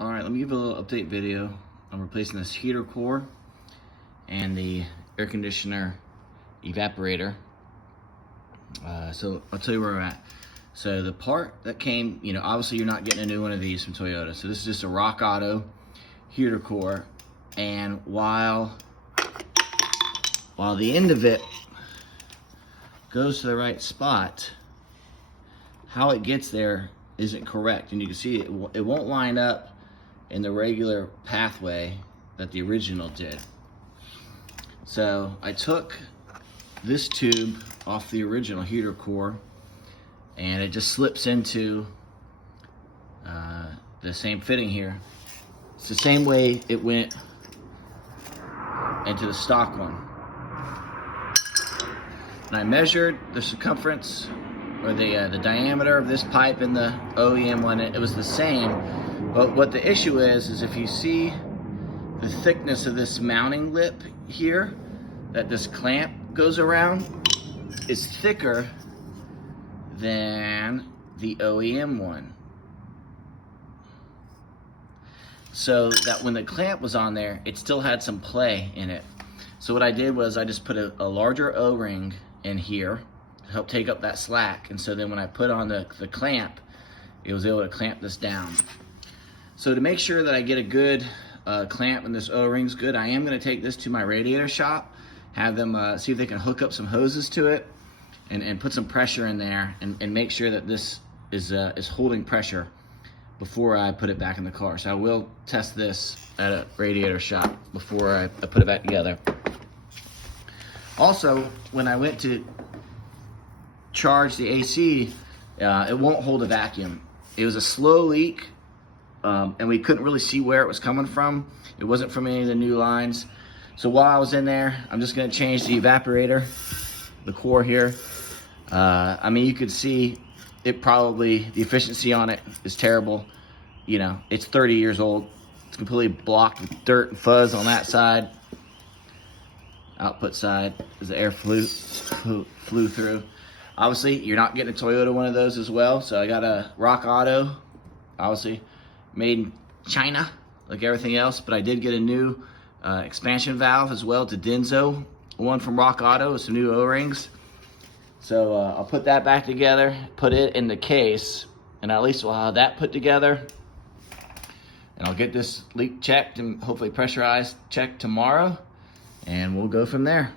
All right, let me give a little update video. I'm replacing this heater core and the air conditioner evaporator. So I'll tell you where we're at. So the part that came, obviously you're not getting a new one of these from Toyota. So this is just a Rock Auto heater core. And while the end of it goes to the right spot, how it gets there isn't correct. And you can see it won't line up in the regular pathway that the original did. So I took this tube off the original heater core and it just slips into the same fitting here. It's the same way it went into the stock one. And I measured the circumference or the diameter of this pipe in the OEM one. It was the same, but what the issue is if you see the thickness of this mounting lip here that this clamp goes around is thicker than the OEM one. So that when the clamp was on there, it still had some play in it. So what I did was I just put a larger O-ring in here to help take up that slack. And so then when I put on the clamp, it was able to clamp this down. So to make sure that I get a good clamp and this O-ring's good, I am gonna take this to my radiator shop, have them see if they can hook up some hoses to it and put some pressure in there and make sure that this is holding pressure before I put it back in the car. So I will test this at a radiator shop before I put it back together. Also, when I went to charge the AC, it won't hold a vacuum. It was a slow leak, and we couldn't really see where it was coming from. It wasn't from any of the new lines. So while I was in there, I'm just gonna change the evaporator, the core here. I mean, you could see it probably, the efficiency on it is terrible. It's 30 years old. It's completely blocked with dirt and fuzz on that side. Output side is the air flew through. Obviously, you're not getting a Toyota one of those as well. So I got a Rock Auto, obviously made in China, like everything else. But I did get a new expansion valve as well to Denso, one from Rock Auto with some new O-rings. So I'll put that back together, put it in the case, and at least we'll have that put together. And I'll get this leak checked and hopefully pressurized checked tomorrow, and we'll go from there.